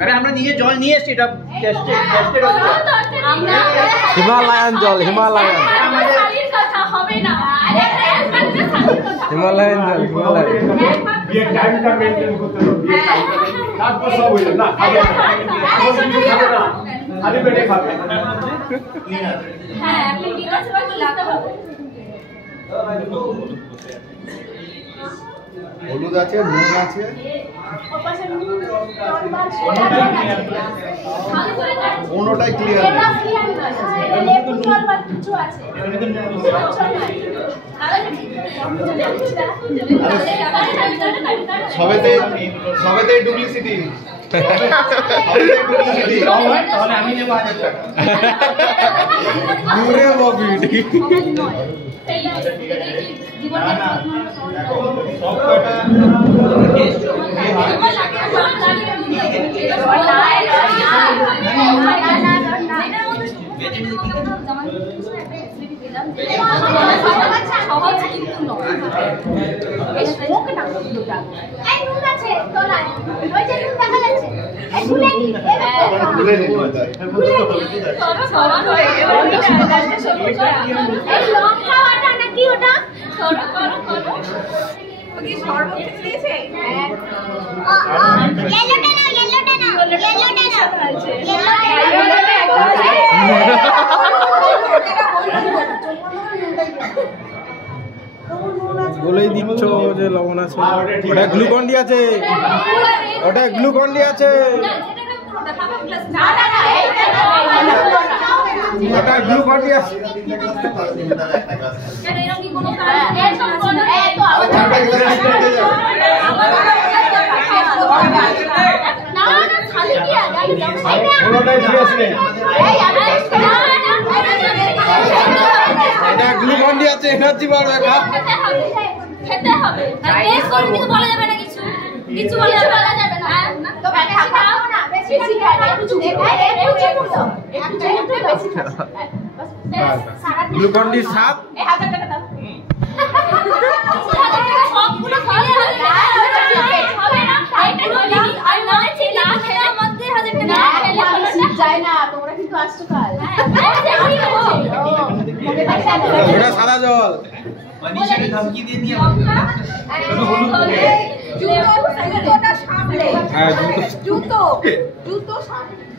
আরে আমরা নিয়ে জল নিয়ে এসেছি, এটা টেস্টেড হচ্ছে। হিমালয়ান জল, হিমালয়ান হিমালয়ান জল, হিমালয়ান। বিয়ের টাইমটা মেইনটেইন করতে হবে, বিয়ের টাইমটা তারপর সব হয়ে যাবে। না খাবে না, খালি পেটে খাবে। হ্যাঁ আপনি কি করতে পারবেন লাগাতে হবে। হলুদ আছে, নুন আছে, কোনোটাই ক্লিয়ার নেই। সবেতেই ডুপ্লিসিটি। তাহলে আমি নেব 1000 টাকা। পুরে ববিডি। বলেই দিচ্ছ যে লবণ আছে, ওটা গ্লুকন ডি আছে, ওটা গ্লুকন ডি আছে, ওটা গ্লুকন ডি আছে। এটা গ্লুকন ডি আছে, এনার্জি বাড়বে। খেতে হবে, টেস্ট করে কিন্তু বলা যাবে না কিছু, কিছু বলা যাবে না। তো বেশি খাও না, বেশি খাও, একটু বেশি খাও। Glucon D 7। এই 1000 টাকা দাও। সবগুলো খাওয়া হবে না, এটা বলি আর বলেছি না খেলে মধ্যে 1000 টাকা খেলে বলছি যায় না, তোমরা কিন্তু আসছো কাল। ওটা সাদা জল। মনীষাকে ধমকি দিয়ে নিয়ে জুতোটা সামনে, হ্যাঁ জুতো সামনে।